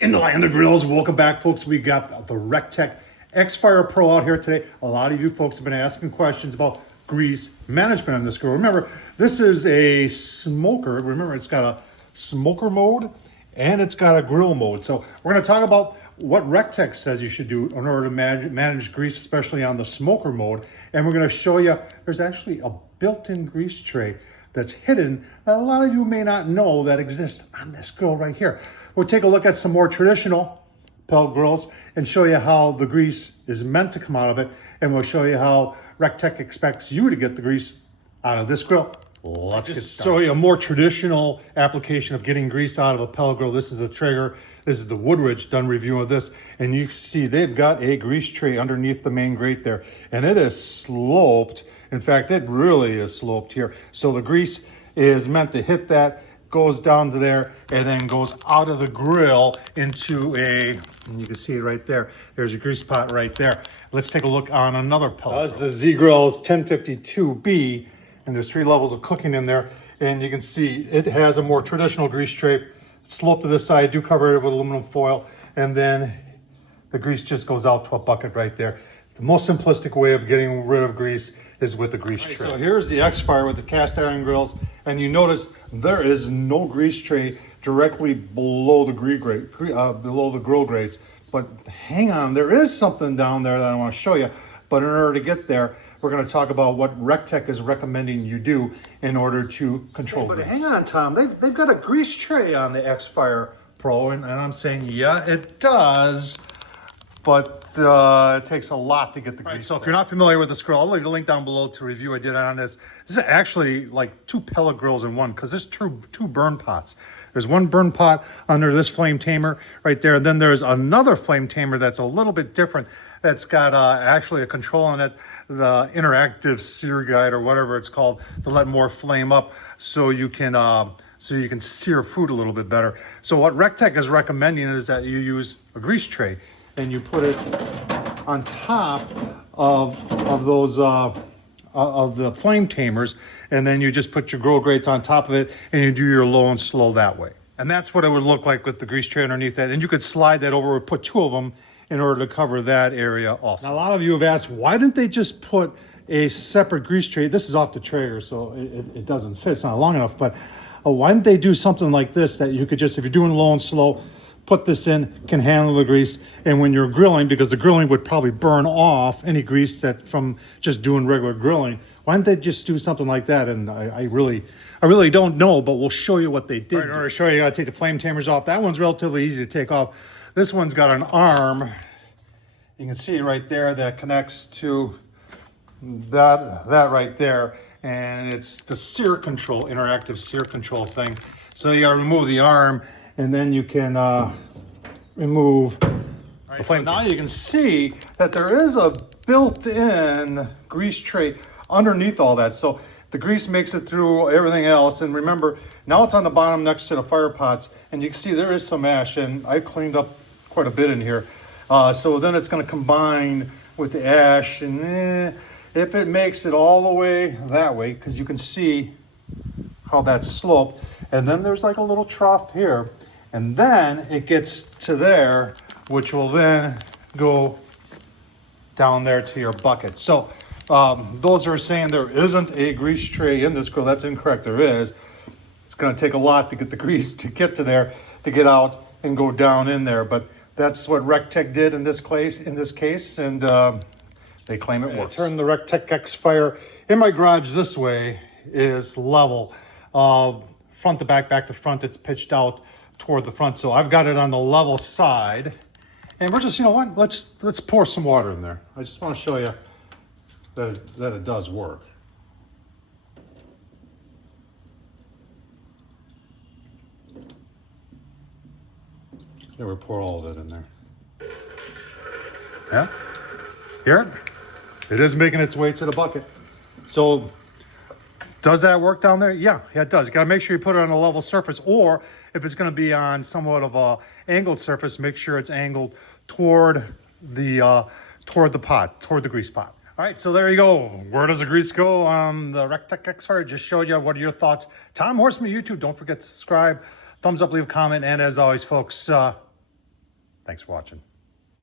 In the land of grills, welcome back, folks. We got the Recteq XFire Pro out here today. A lot of you folks have been asking questions about grease management on this grill. Remember, this is a smoker. Remember, it's got a smoker mode and it's got a grill mode. So we're going to talk about what Recteq says you should do in order to manage grease, especially on the smoker mode. And we're going to show you there's actually a built-in grease tray that's hidden that a lot of you may not know that exists on this grill right here. We'll take a look at some more traditional pellet grills and show you how the grease is meant to come out of it. And we'll show you how Recteq expects you to get the grease out of this grill. Let's get started. Show you a more traditional application of getting grease out of a pellet grill. This is a Traeger. This is the Woodridge done reviewing this. And you see they've got a grease tray underneath the main grate there. And it is sloped. In fact, it really is sloped here. So the grease is meant to hit that, goes down to there, and then goes out of the grill into and you can see it right there. There's a grease pot right there. Let's take a look on another pellet. That's the Z Grill's 1052B, and there's 3 levels of cooking in there. And you can see it has a more traditional grease tray. It's sloped to this side, do cover it with aluminum foil, and then the grease just goes out to a bucket right there. The most simplistic way of getting rid of grease is with the grease tray. So here's the XFire with the cast iron grills, and you notice there is no grease tray directly below the below the grill grates. But hang on, there is something down there that I want to show you. But in order to get there, we're going to talk about what Recteq is recommending you do in order to control grease. But hang on, Tom, they've got a grease tray on the XFire Pro, and I'm saying, yeah, it does. But it takes a lot to get the grease. So if you're not familiar with this grill, I'll leave a link down below to review I did on this. This is actually like 2 pellet grills in one, because there's two burn pots. There's one burn pot under this flame tamer right there. And then there's another flame tamer that's a little bit different. That's got actually a control on it, the interactive sear guide or whatever it's called, to let more flame up so you can sear food a little bit better. So what Recteq is recommending is that you use a grease tray and you put it on top of those of the flame tamers, and then you just put your grill grates on top of it and you do your low and slow that way. And that's what it would look like with the grease tray underneath that. And you could slide that over or put 2 of them in order to cover that area also. Now, a lot of you have asked, why didn't they just put a separate grease tray? This is off the Traeger, so it doesn't fit. It's not long enough, but why didn't they do something like this that you could just, if you're doing low and slow, put this in, can handle the grease, and when you're grilling, because the grilling would probably burn off any grease that from just doing regular grilling, why didn't they just do something like that? And I really don't know, but we'll show you what they did. Right, in order to show you, you gotta take the flame tamers off. That one's relatively easy to take off. This one's got an arm. You can see right there that connects to that right there, and it's the sear control, interactive sear control thing. So you gotta remove the arm, and then you can remove the flame. So now you can see that there is a built-in grease tray underneath all that. So the grease makes it through everything else. And remember, now it's on the bottom next to the fire pots, and you can see there is some ash, and I cleaned up quite a bit in here. So then it's going to combine with the ash, and if it makes it all the way that way, because you can see how that's sloped, and then there's like a little trough here. And then it gets to there, which will then go down there to your bucket. So those are saying there isn't a grease tray in this grill. That's incorrect. There is. It's going to take a lot to get the grease to get to there, to get out and go down in there. But that's what Recteq did in this case, and they claim it works. Turn the Recteq XFire in my garage this way is level. Front to back, back to front, it's pitched out toward the front. So I've got it on the level side, and we're just, you know what, let's pour some water in there. I just want to show you that it does work. There, we pour all of it in there. Yeah, here it is making its way to the bucket. So does that work down there? Yeah, it does. You gotta make sure you put it on a level surface, or if it's gonna be on somewhat of a angled surface, make sure it's angled toward the pot, toward the grease pot. All right, so there you go. Where does the grease go on the Recteq XFire? Just showed you. What are your thoughts? Tom Horsman, YouTube. Don't forget to subscribe, thumbs up, leave a comment, and as always, folks, Thanks for watching.